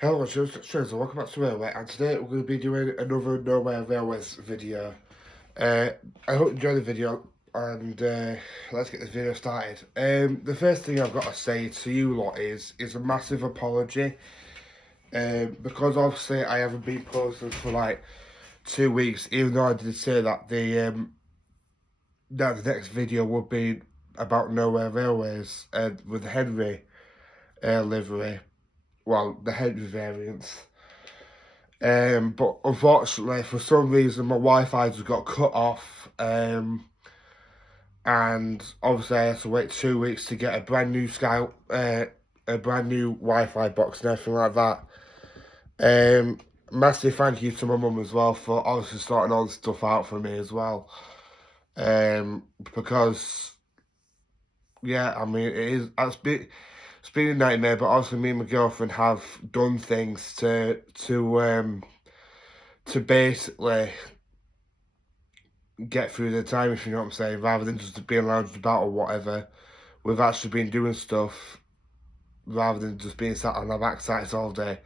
Hello, Shows, welcome back to Railway, and today we're going to be doing another Nowhere Railways video. Uh, I hope you enjoy the video, and let's get this video started. The first thing I've got to say to you lot is a massive apology, because obviously I haven't been posting for like 2 weeks, even though I did say that the next video would be about Nowhere Railways with the Henry livery, well, the Henry variants. But unfortunately, for some reason, my Wi-Fi just got cut off. And obviously, I had to wait 2 weeks to get a brand new a brand new Wi-Fi box and everything like that. Massive thank you to my mum as well for obviously sorting all this stuff out for me as well. Because yeah, I mean, it's been a nightmare. But obviously, me and my girlfriend have done things to basically get through the time, if you know what I'm saying, rather than just being lounged about or whatever. We've actually been doing stuff rather than just being sat on our backsides all day.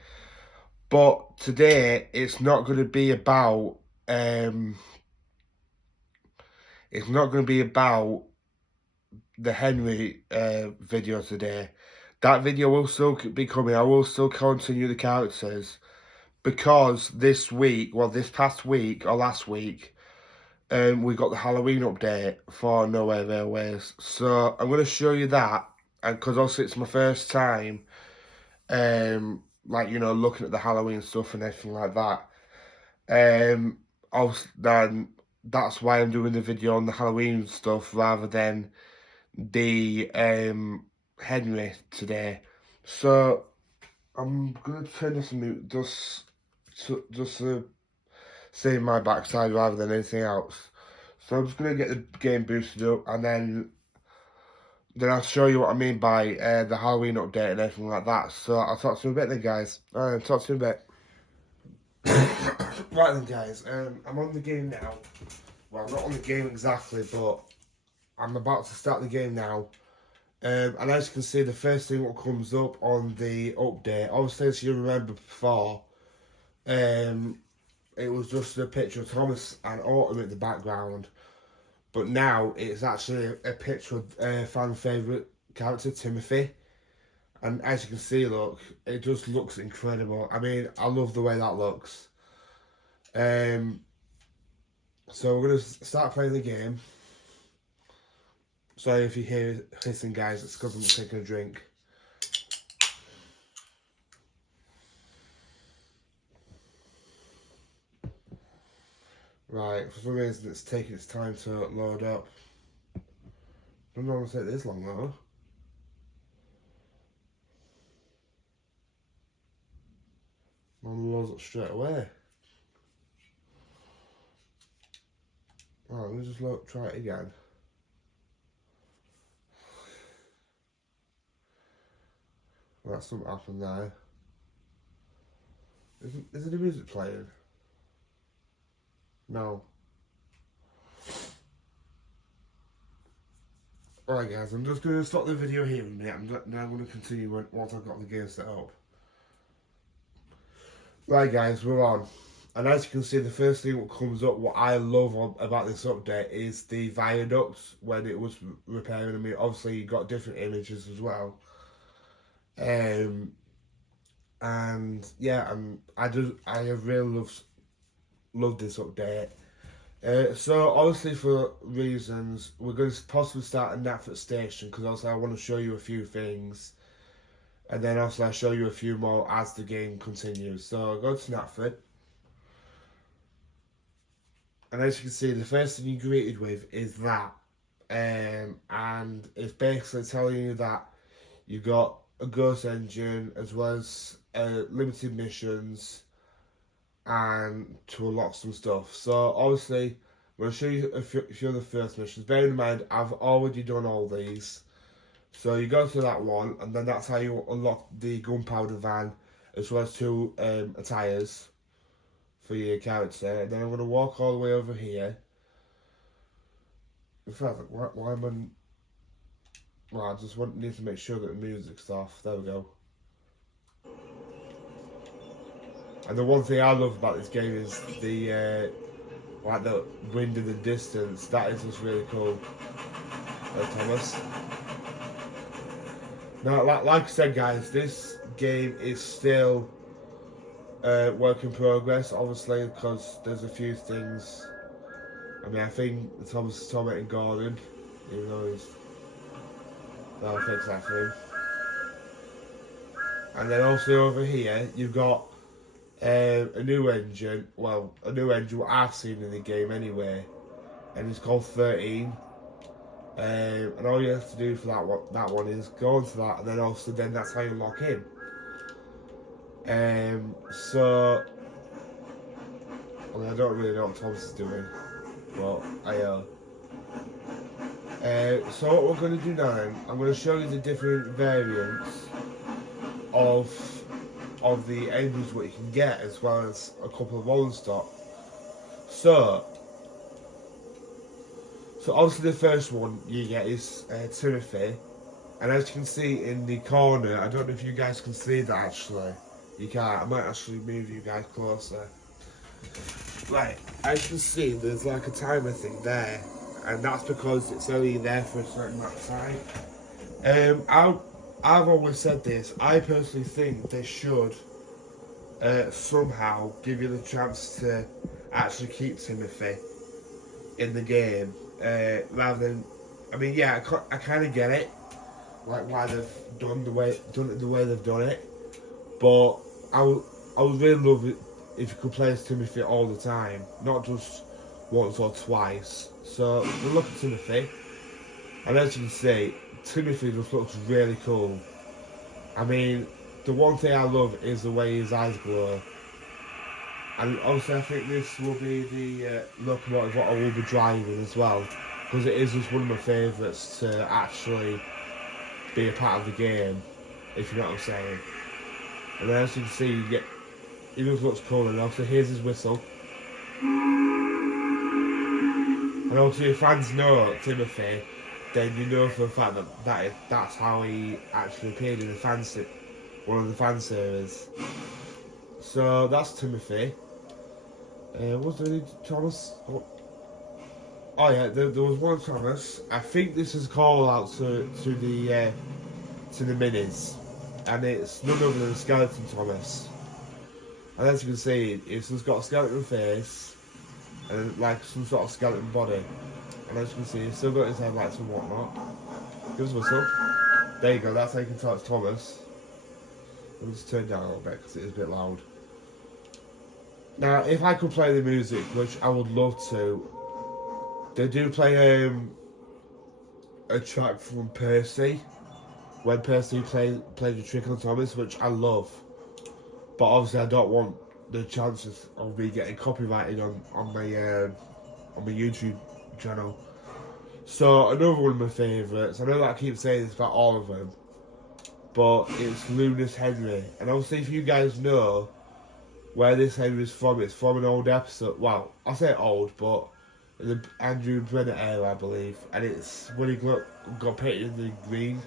But today, it's not going to be about the Henry video today. That video will still be coming. I will still continue the characters because this past week or last week, we got the Halloween update for Nowhere Railways. So I'm going to show you that, and because also it's my first time, like, you know, looking at the Halloween stuff and everything like that. Then that's why I'm doing the video on the Halloween stuff rather than the Henry today. So I'm gonna turn this mute just to save my backside rather than anything else. So I'm just going to get the game boosted up, and then I'll show you what I mean by the Halloween update and everything like that. So I'll talk to you in a bit then, guys. Talk to you in a bit. Right then, guys, I'm on the game now. Well, not on the game exactly, but I'm about to start the game now. And as you can see, the first thing that comes up on the update, obviously, as you remember before, it was just a picture of Thomas and Autumn in the background. But now it's actually a picture of fan favourite character, Timothy. And as you can see, look, it just looks incredible. I mean, I love the way that looks. So we're going to start playing the game. Sorry if you hear hissing, guys, it's because I'm taking a drink. Right, for some reason it's taking its time to load up. I don't know if it this long though. Mine loads up straight away. Oh, let me just try it again. Well, that's something happened there. Is the music playing? No. Alright guys, I'm just going to stop the video here in a minute. I'm now going to continue once I've got the game set up. Right guys, we're on. And as you can see, the first thing that comes up, what I love about this update, is the viaducts when it was repairing. I mean, obviously you got different images as well. And yeah, I have really loved this update. So obviously for reasons, we're going to possibly start at Knapford Station because also I want to show you a few things, and then also I'll show you a few more as the game continues. So I'll go to Knapford, and as you can see, the first thing you're greeted with is that, and it's basically telling you that you got a ghost engine as well as limited missions and to unlock some stuff. So obviously, I'm going to show you a few of the first missions. Bear in mind, I've already done all these. So you go to that one, and then that's how you unlock the gunpowder van, as well as two attires for your character. And then I'm going to walk all the way over here. In fact, why am I... Well, I just need to make sure that the music's off. There we go. And the one thing I love about this game is the like the wind in the distance. That is just really cool. Thomas. Now, like I said, guys, this game is still work in progress, obviously, because there's a few things. I mean, I think Thomas is tormenting Gordon, even though he's. I'll fix that for him. And then also over here, you've got a new engine. Well, a new engine what I've seen in the game anyway, and it's called 13. And all you have to do for that one is go into that, and then also then that's how you lock in. So I mean, I don't really know what Thomas is doing, but so what we're going to do now, I'm going to show you the different variants of the engines what you can get, as well as a couple of rolling stock. So obviously the first one you get is Timothy, and as you can see in the corner, I don't know if you guys can see that actually. You can't. I might actually move you guys closer. Right, as you can see, there's like a timer thing there, and that's because it's only there for a certain amount of time. I've always said this. I personally think they should somehow give you the chance to actually keep Timothy in the game, rather than. I mean, yeah, I kind of get it, like why they've done it the way they've done it, but I would really love it if you could play as Timothy all the time, not just once or twice. So we look at Timothy, and as you can see, Timothy just looks really cool. I mean, the one thing I love is the way his eyes glow. And obviously I think this will be the locomotive what I will be driving as well, because it is just one of my favourites to actually be a part of the game, if you know what I'm saying. And then as you can see, he just looks cool, and also here's his whistle. And also if fans know Timothy, then you know for a fact that's how he actually appeared in one of the fan series. So that's Timothy. Was there any Thomas? Oh yeah, there was one Thomas. I think this is call out to the minis, and it's none other than Skeleton Thomas. And as you can see, it's just got a skeleton face and like some sort of skeleton body. And as you can see, he's still got his headlights and whatnot. Give us a whistle. There you go. That's how you can tell it's Thomas. Let me just turn down a little bit because it is a bit loud. Now, if I could play the music, which I would love to, they do play a track from Percy, when Percy played the trick on Thomas, which I love. But obviously I don't want the chances of me getting copyrighted on my YouTube channel. So another one of my favourites, I know that I keep saying this about all of them, but it's Lunas Henry. And obviously if you guys know where this Henry is from, it's from an old episode. Well, I say old, but in the Andrew Brenner era, I believe. And it's when he got painted in the green,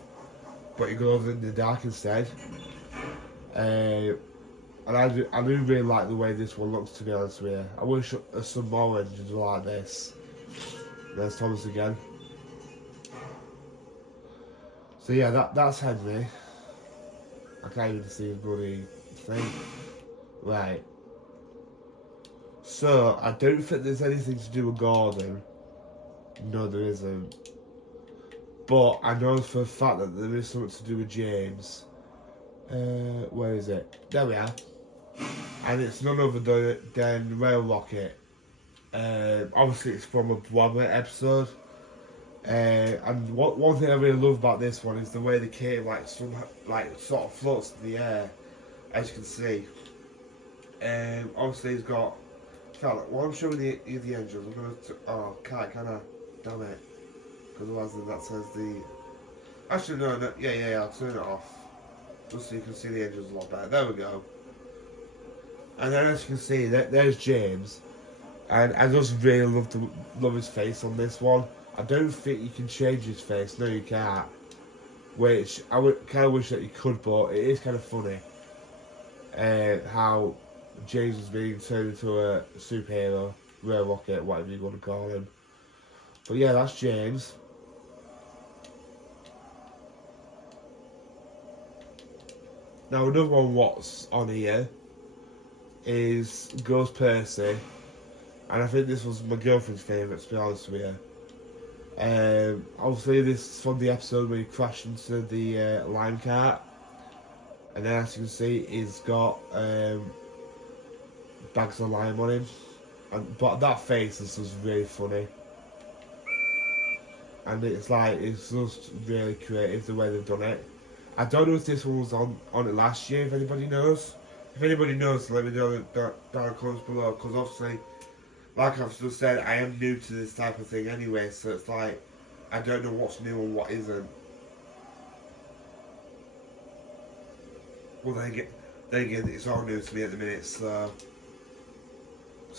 but he goes in the dark instead. And I do really like the way this one looks, to be honest with you. I wish some more engines were like this. There's Thomas again. So yeah, that's Henry. I can't even see his bloody thing. Right. So, I don't think there's anything to do with Gordon. No, there isn't. But I know for a fact that there is something to do with James. Where is it? There we are. And it's none other than Rail Rocket. Obviously it's from a Blobber episode. And one thing I really love about this one is the way the cave sort of floats in the air, as you can see. Obviously he's got. While I'm showing the engines, I'm gonna. Can I? Damn it! Because otherwise that says the. Actually no, yeah. I'll turn it off, just so you can see the engines a lot better. There we go. And then as you can see, there's James, and I just really love his face on this one. I don't think you can change his face. No, you can't. Which I would kind of wish that you could, but it is kind of funny how James was being turned into a superhero, Ray Rocket, whatever you want to call him. But yeah, that's James. Now another one what's on here is Ghost Percy, and I think this was my girlfriend's favourite, to be honest with you. Obviously this is from the episode where he crashed into the lime cart, and then as you can see he's got bags of lime on him, but that face is just really funny, and it's just really creative the way they've done it. I don't know if this one was on it last year, if anybody knows. If anybody knows, let me know down in the comments below, because obviously, like I've just said, I am new to this type of thing anyway, so it's like, I don't know what's new and what isn't. Well, then again, it's all new to me at the minute, so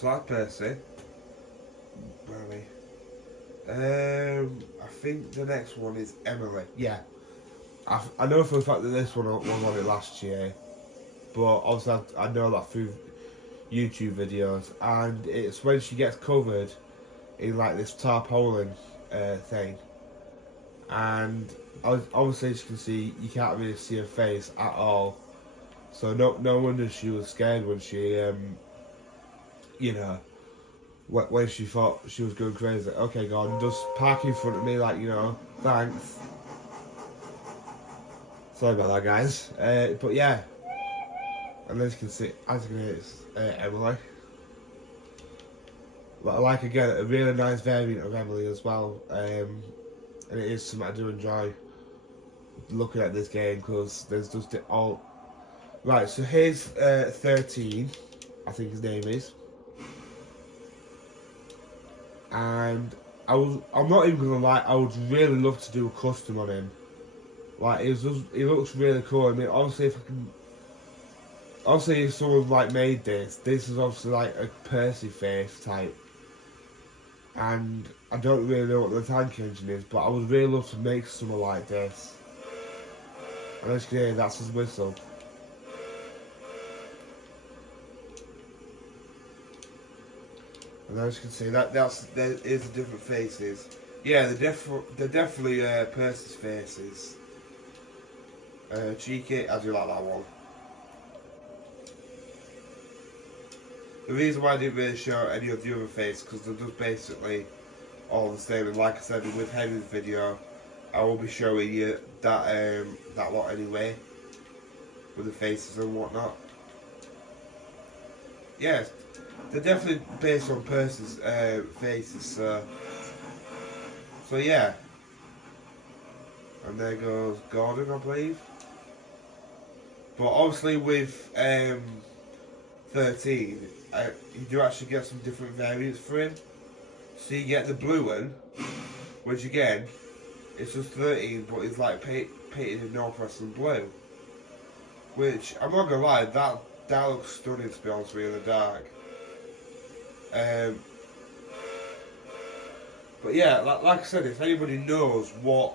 that's Percy. Where are we? I think the next one is Emily. Yeah. I know for the fact that this one was on it last year, but obviously I know that through YouTube videos, and it's when she gets covered in like this tarpaulin thing, and obviously as you can see, you can't really see her face at all, so no wonder she was scared when she you know, when she thought she was going crazy. Okay, God, just park in front of me, like, you know, thanks. Sorry about that, guys. But yeah, and as you can see, it's Emily. But like again, a really nice variant of Emily as well. And it is something I do enjoy looking at this game, because there's just all. Right, so here's 13, I think his name is, and I'm not even gonna lie, I would really love to do a custom on him. Like, he looks really cool. I mean, obviously if someone like made this is obviously like a Percy face type, and I don't really know what the tank engine is, but I would really love to make something like this. And as you can hear, that's his whistle. And as you can see, there is the different faces. Yeah, they're definitely Percy's faces. Cheeky, I do like that one. The reason why I didn't really show any of the other faces, because they're just basically all the same. And like I said with Henry's video, I will be showing you that that lot anyway, with the faces and whatnot. Yes, they're definitely based on Percy's faces. So yeah. And there goes Gordon, I believe. But obviously with 13, you do actually get some different variants for him. So you get the blue one, which again, it's just 13, but it's like painted in Northwestern blue. Which, I'm not gonna lie, that looks stunning, to be honest with you, in the dark. But yeah, like I said, if anybody knows what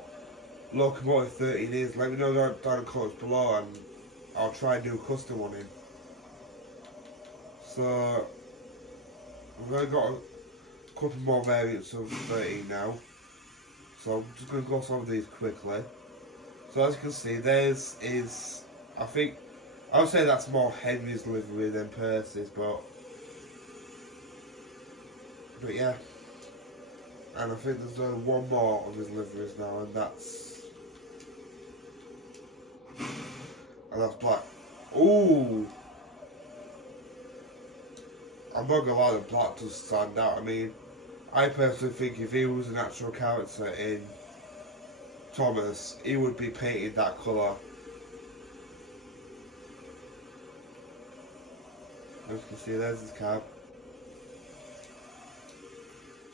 Locomotive 13 is, let me know down in the comments below, and I'll try and do a custom on him. So, we've got a couple more variants of 13 now. So I'm just going to gloss over these quickly. So as you can see, there's I think, I would say that's more Henry's livery than Percy's, but yeah. And I think there's only one more of his liveries now, and that's black. Ooh! I'm not gonna lie, the black does stand out. I mean, I personally think if he was an actual character in Thomas, he would be painted that colour. As you can see, there's his cab.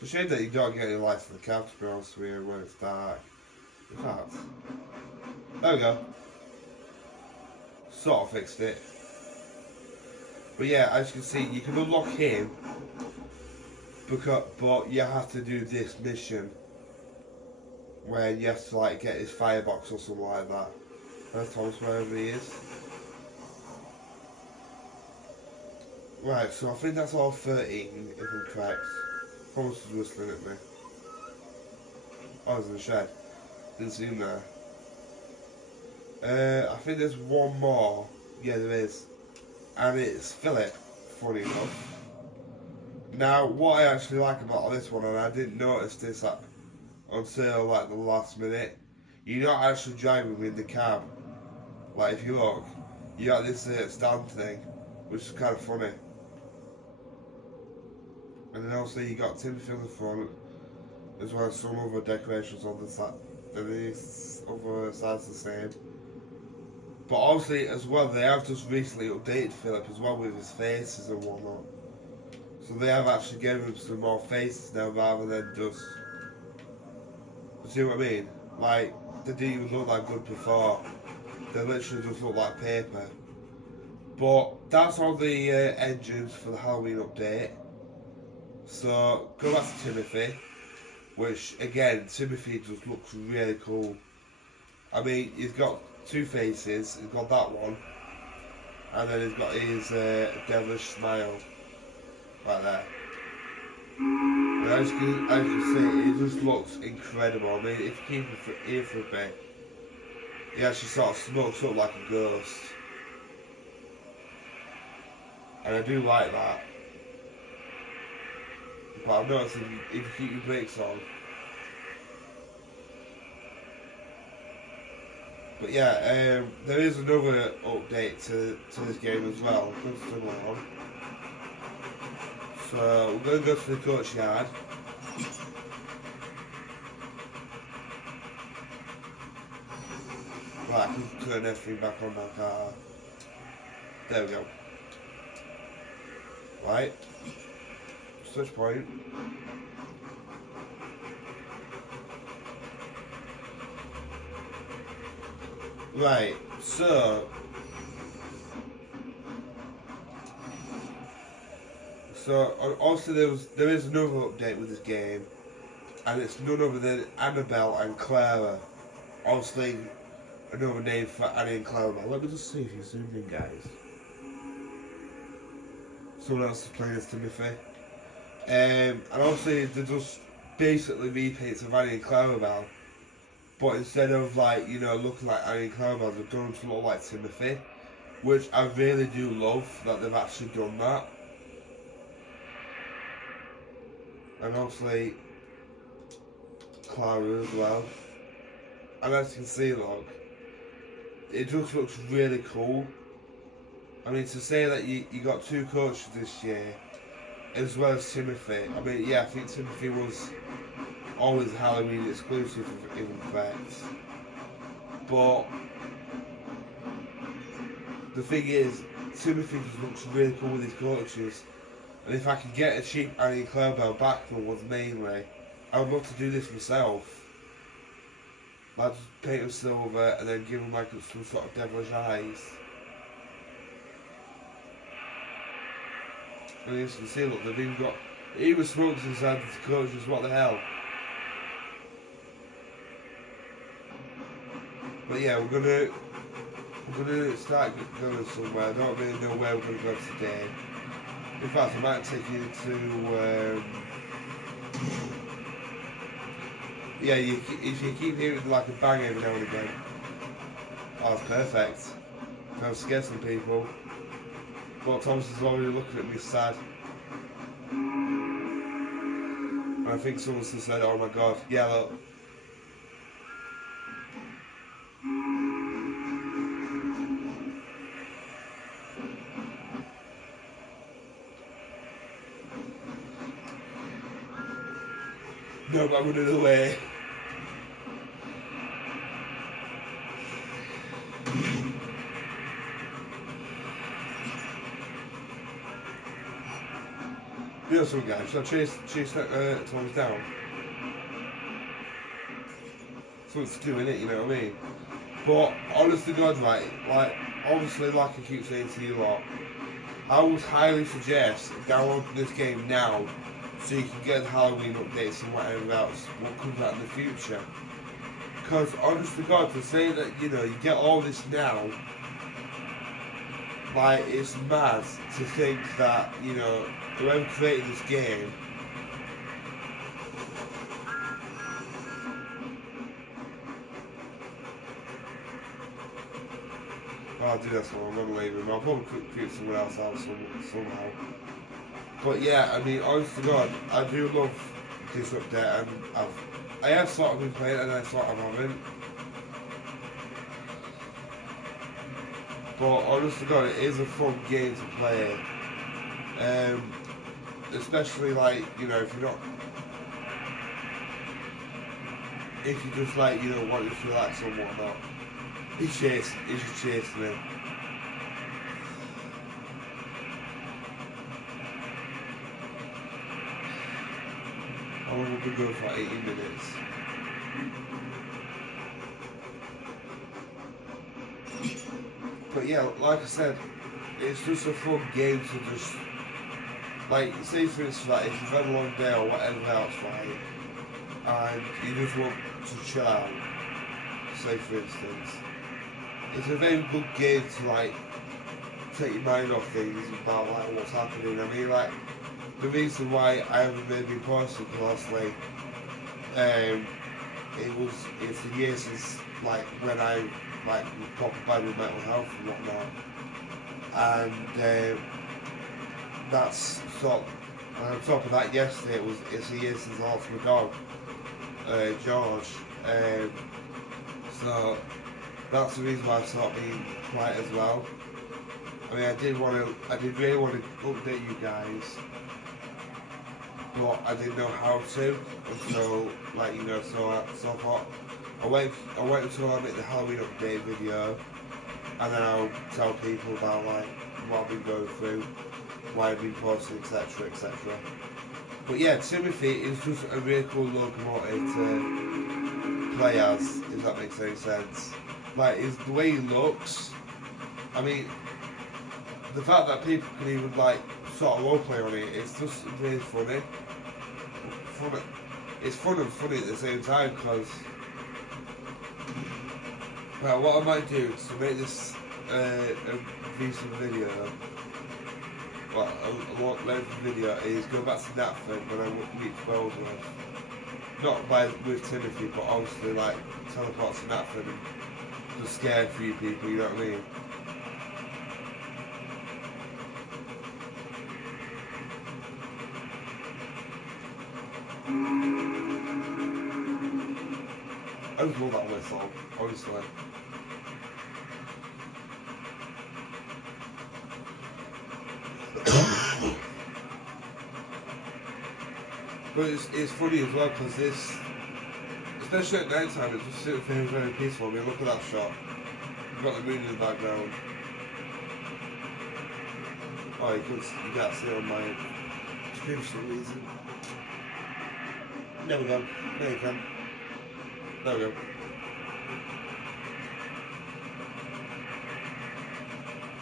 It's a shame that you don't get any lights in the cab, to be honest with you, when it's dark. In fact, there we go. Sort of fixed it. But yeah, as you can see, you can unlock him, but you have to do this mission where you have to like get his firebox or something like that. There's Thomas, wherever he is. Right, so I think that's all 13, if I'm correct. Thomas was whistling at me. I was in the shed. Didn't see him there. I think there's one more. Yeah, there is. And it's Philip, funny enough. Now, what I actually like about this one, and I didn't notice this until like the last minute, you're not actually driving in the cab. Like, if you look, you got this stand thing, which is kind of funny. And then also you got Timothy on the front, as well as some other decorations on the side. The other side's the same. But obviously, as well, they have just recently updated Philip as well with his faces and whatnot. So they have actually given him some more faces now rather than just. You see what I mean? Like, they didn't even look that good before. They literally just look like paper. But that's all the engines for the Halloween update. So, go back to Timothy. Which, again, Timothy just looks really cool. I mean, he's got two faces. He's got that one. And then he's got his devilish smile. Right there. And as you can see, it just looks incredible. I mean, if you keep it here for a bit, he actually sort of smokes up like a ghost. And I do like that. But I've noticed if you keep your brakes on. But yeah, there is another update to this game as well. So we're going to go to the coach yard. Right, I can turn everything back on my car. There we go. Right. Switch point. Right, so also there is another update with this game, and it's none other than Annabelle and Clara. Obviously, another name for Annie and Clara. Let me just see if you zoomed in, guys. Someone else is playing as Timothy. And obviously they're just basically repaints of Annie and Clarabelle. But instead of like, you know, looking like Annie and Clarabelle, they've done them to look like Timothy. Which I really do love that they've actually done that. And obviously Clara as well. And as you can see, look, it just looks really cool. I mean, to say that you got two coaches this year, as well as Timothy. I mean, yeah, I think Timothy was always Halloween exclusive, in fact. But the thing is, Timothy just looks really cool with his coaches. And if I can get a cheap Annie and Clarabelle background ones mainly, I would love to do this myself. Like, just paint them silver and then give them like some sort of devilish eyes. And as you can see, look, they've even got even smokes inside the coaches. What the hell? But yeah, we're gonna start going somewhere. I don't really know where we're gonna go today. In fact, I might take you to. Yeah, if you keep hearing like a bang every now and again. Oh, that's perfect. I'll scare some people. But Thomas is already looking at me sad. And I think someone just said, oh my god, yeah, look. No, but I'm running away. You know some guys, should I chase that Thomas down? Something to do in it, you know what I mean? But honest to God, right, like obviously, like I keep saying to you lot, I would highly suggest downloading this game now so you can get the Halloween updates and whatever else what comes out in the future. Because honest to God, to say that you know you get all this now, like, it's mad to think that, you know, whoever created this game, I'll do this one, I'm gonna leave him. I'll probably create someone else out somehow. But yeah, I mean, honest to God, I do love this update, and I have sort of been playing it and I sort of haven't. But honest to God, it is a fun game to play. Especially like, you know, if you just like, you know, want to relax or whatnot. He's just chasing him. How long have we been going for? 80 minutes. But yeah, like I said, it's just a fun game to just, like, say for instance, like, if you've had a long day or whatever else, right, and you just want to chill out, say for instance, it's a very good game to, like, take your mind off things about, like, what's happening. I mean, like, the reason why I haven't made me posted lastly, it's a year since, like, when I, like, was proper bad with mental health and whatnot, and that's sort of, and on top of that, yesterday it's a year since I lost my dog, George, so that's the reason why I've sort of been quiet as well. I mean, I did really want to update you guys, but I didn't know how to, and so, like, you know, so I thought, I'll wait until I make the Halloween update video, and then I'll tell people about, like, what I've been going through, why I've been posting, etc, etc. But yeah, Timothy is just a really cool locomotive to play as, if that makes any sense. Like, the way he looks, I mean, the fact that people can even, like, sort of roleplay on it, it's just really funny. It's fun and funny at the same time, because, well, what I might do to make this a decent video, well, a long length video, is go back to Knapford when I reach Wellsworth. Not with Timothy, but obviously, like, teleport to Knapford and just scare a few people, you know what I mean? I just love that whistle, honestly. But it's funny as well, because this, especially at night time, it just feels very peaceful. I mean, look at that shot. You've got the moon in the background. Oh, you can't see it on my screen for some reason. There we go. There you can. There we go.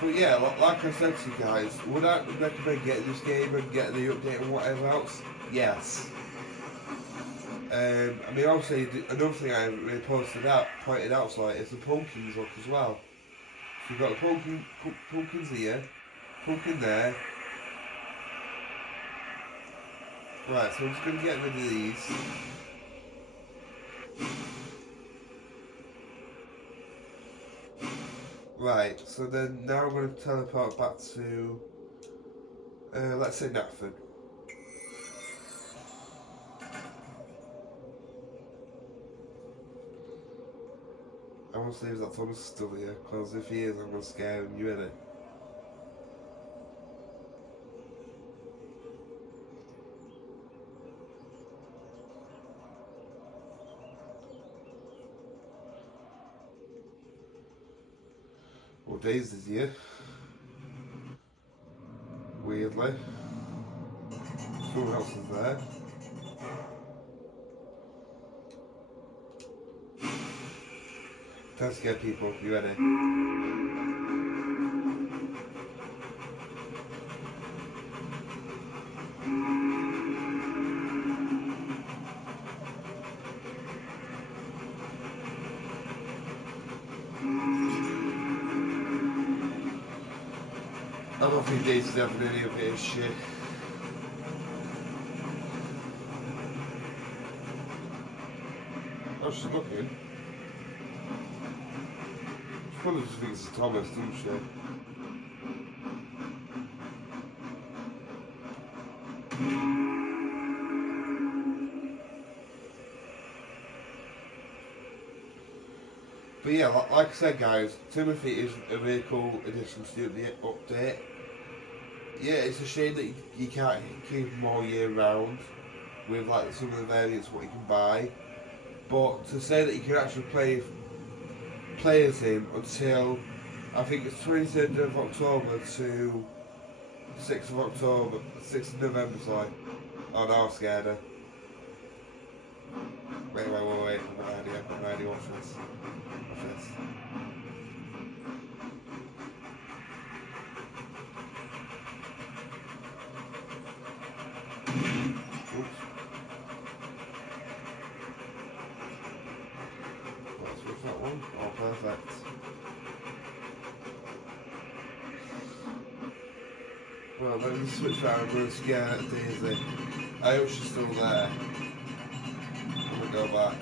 But yeah, like I said to you guys, would I recommend getting this game and getting the update and whatever else? Yes. I mean, obviously, another thing I haven't really pointed out, sorry, is the pumpkins look as well. So you've got the pumpkins here, pumpkin there. Right, so I'm just going to get rid of these. Right, so then now I'm going to teleport back to, let's say Knapford. I want to see if that Thomas is still here, because if he is, I'm going to scare him. You in it? Well, Daisy is here. Weirdly. Someone else is there. Time to scare people. You ready? I don't think Daisy's having any of his shit. Oh, she's looking. She probably just thinks it's Thomas, doesn't she? But yeah, like I said, guys, Timothy is a really cool addition to the update. Yeah, it's a shame that you can't keep him all year round with like some of the variants what you can buy. But to say that you can actually play as him until I think it's 23rd of October to 6th of October, 6th of November, sorry. Oh no, I'm scared her. Wait, I've no idea, watch this. Watch this. Oops. Let's switch that one. Oh, perfect. Well, let me switch that. I'm going to scare Daisy. I hope she's still there. I'm going to go back.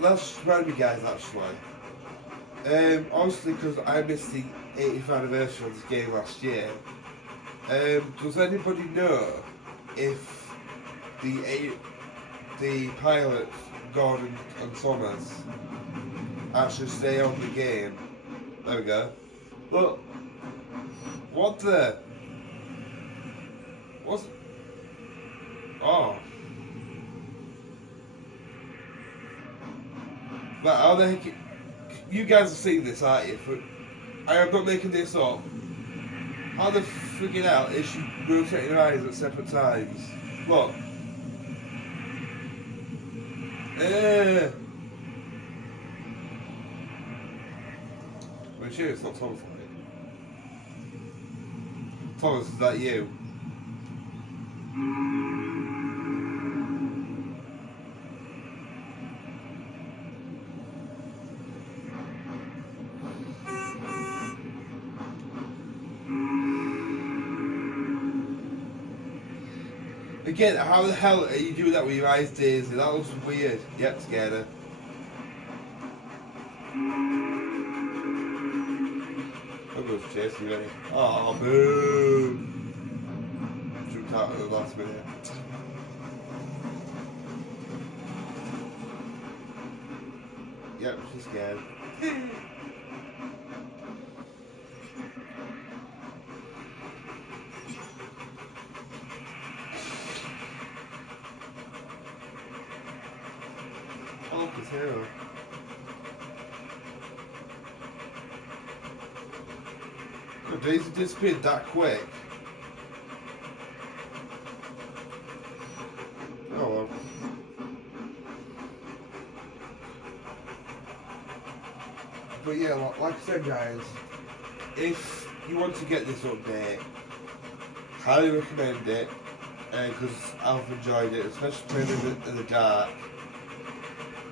That's reminded me, guys, actually. Obviously, because I missed the 80th anniversary of this game last year. Does anybody know if the pilots, Gordon and Thomas, actually stay on the game? There we go. Look. What the? What's... Oh. But how the heck... You guys have seen this, aren't you? I am not making this up. How the freaking hell is she rotating her eyes at separate times? Look. Are you sure it's not Thomas? Thomas, is that you? Again, how the hell are you doing that with your eyes, Daisy? That looks weird. Yep, scared her. I'm going to chase you, ready? Oh, boo! Jumped out at the last minute. Yep, she's scared. Oh, his hair. God, Daisy disappeared that quick. Oh well. But yeah, like I said, guys, if you want to get this update, highly recommend it, because I've enjoyed it, especially playing in the dark.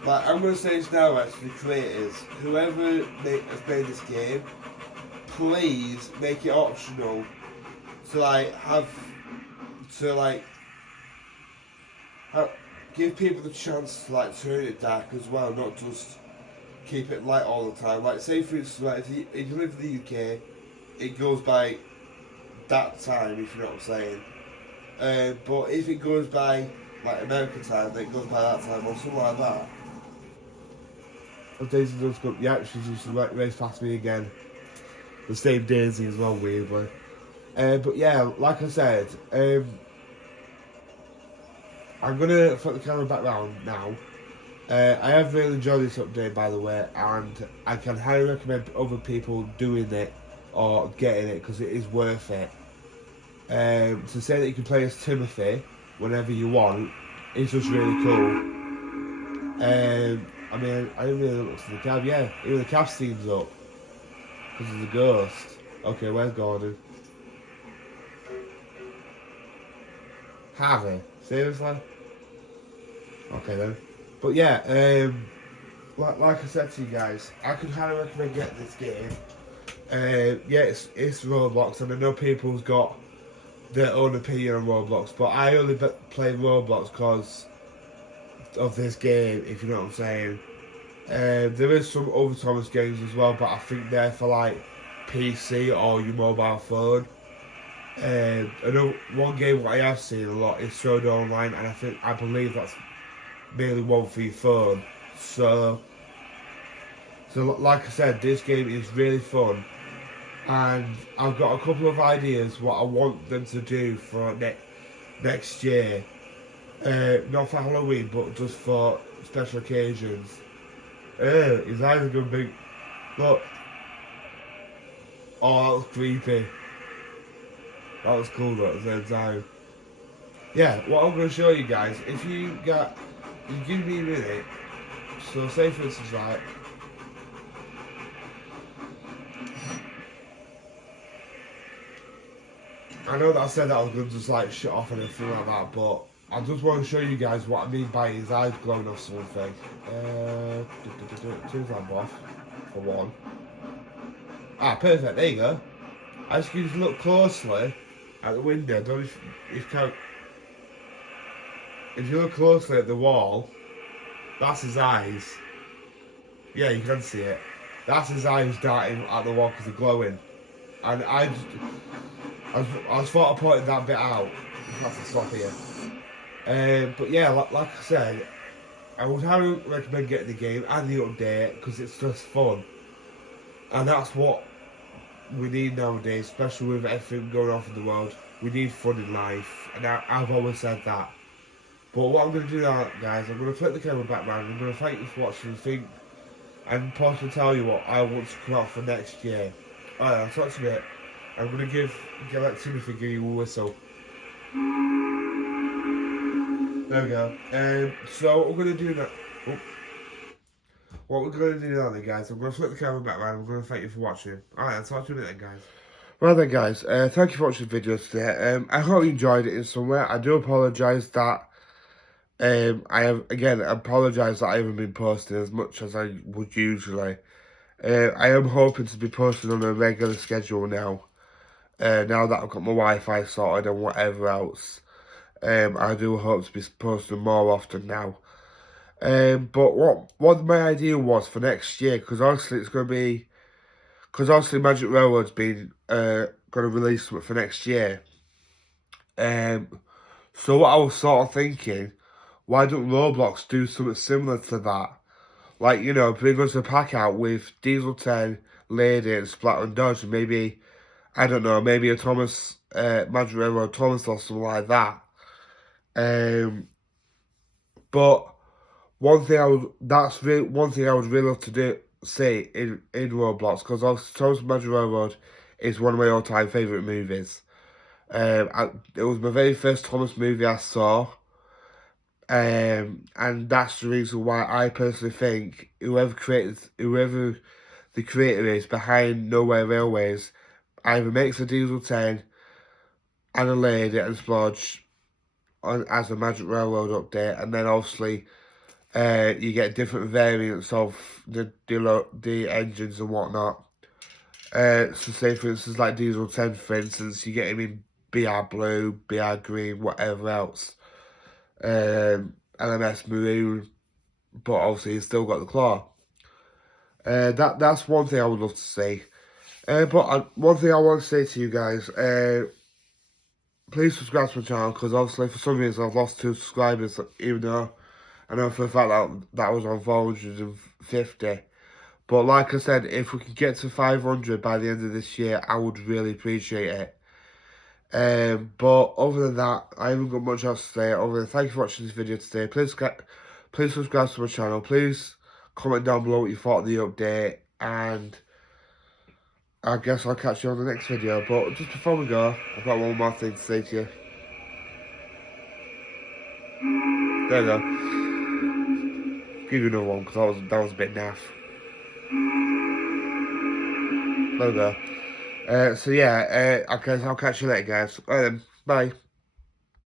Like, I'm going to say this now, actually, creators, whoever has made this game, please make it optional to give people the chance to turn it dark as well, not just keep it light all the time. Like, say for instance, like, if you live in the UK, it goes by that time, if you know what I'm saying. But if it goes by like American time, then it goes by that time or something like that. Daisy does go. Yeah, she's used to race past me again. The same Daisy as well, weirdly. But yeah, like I said, I'm gonna put the camera back round now. I have really enjoyed this update, by the way, and I can highly recommend other people doing it or getting it because it is worth it. To say that you can play as Timothy whenever you want is just really cool. I mean, I didn't really look to the cab. Yeah, even the cab steams up because of the ghost. Okay, where's Gordon? Harvey, seriously? Okay then. But yeah, like I said to you guys, I could highly recommend getting this game. Yeah, it's Roblox, and I know people's got their own opinion on Roblox, but I only play Roblox because of this game, if you know what I'm saying. There is some other Thomas games as well, but I think they're for like PC or your mobile phone. I know one game what I have seen a lot is Sword Online, and I believe that's mainly one for your phone. So like I said, this game is really fun, and I've got a couple of ideas what I want them to do for next year. Not for Halloween, but just for special occasions. His eyes are gonna be. Look. Oh, that was creepy. That was cool though at the same time. Yeah, what I'm gonna show you guys, if you give me a minute. So say for instance, right. I know that I said that I was gonna just like shut off and everything like that, but I just want to show you guys what I mean by his eyes glowing off something. Turn that off for one. Ah, perfect. There you go. I just need to look closely at the window. Don't if you look closely at the wall, that's his eyes. Yeah, you can see it. That's his eyes darting at the wall because they're glowing. And I just thought I pointed that bit out. That's a stop here. But yeah, like I said, I would highly recommend getting the game and the update because it's just fun. And that's what we need nowadays, especially with everything going on in the world. We need fun in life, and I've always said that. But what I'm going to do now, guys, I'm going to flip the camera back round. I'm going to thank you for watching the thing, and possibly tell you what I want to come out for next year. Alright, I'll talk to you a bit. I'm going to let Timothy give you a whistle. There we go. So what we're going to do now. Oh. What we're going to do now then, guys, I'm going to flip the camera back around. I'm going to thank you for watching. Alright, I'll talk to you in a minute then, guys. Well then, guys, thank you for watching the video today. I hope you enjoyed it in some way. I do apologise that I apologise that I haven't been posting as much as I would usually. I am hoping to be posting on a regular schedule now. Now that I've got my Wi-Fi sorted and whatever else. I do hope to be posting more often now. But what my idea was for next year, because obviously it's going to be, because obviously Magic Railroad's been going to release something for next year. So what I was sort of thinking, why don't Roblox do something similar to that? Like, you know, bring us a pack out with Diesel 10, Lady, and Splatter and Dodge, and maybe, I don't know, maybe a Thomas, Magic Railroad Thomas or something like that. But one thing I would really love to see in Roblox, because obviously Thomas Magic Railroad is one of my all-time favourite movies. It was my very first Thomas movie I saw. And that's the reason why I personally think whoever the creator is behind Nowhere Railways either makes a Diesel 10 and a Lady and Splodge as a Magic Railroad update, and then obviously you get different variants of the engines and whatnot. So say for instance like Diesel 10 for instance, you get him in BR Blue, BR Green, whatever else. LMS Maroon, but obviously he's still got the claw. That's one thing I would love to see. But one thing I want to say to you guys, please subscribe to my channel, because obviously for some reason I've lost 2 subscribers, even though I know for a fact that was on 450. But like I said, if we can get to 500 by the end of this year, I would really appreciate it. But other than that, I haven't got much else to say. Thank you for watching this video today. Please subscribe to my channel. Please comment down below what you thought of the update, and I guess I'll catch you on the next video. But just before we go, I've got one more thing to say to you. There you go. Give you another one, because that was a bit naff. There we go. So yeah, I guess I'll catch you later, guys. Alright then, bye.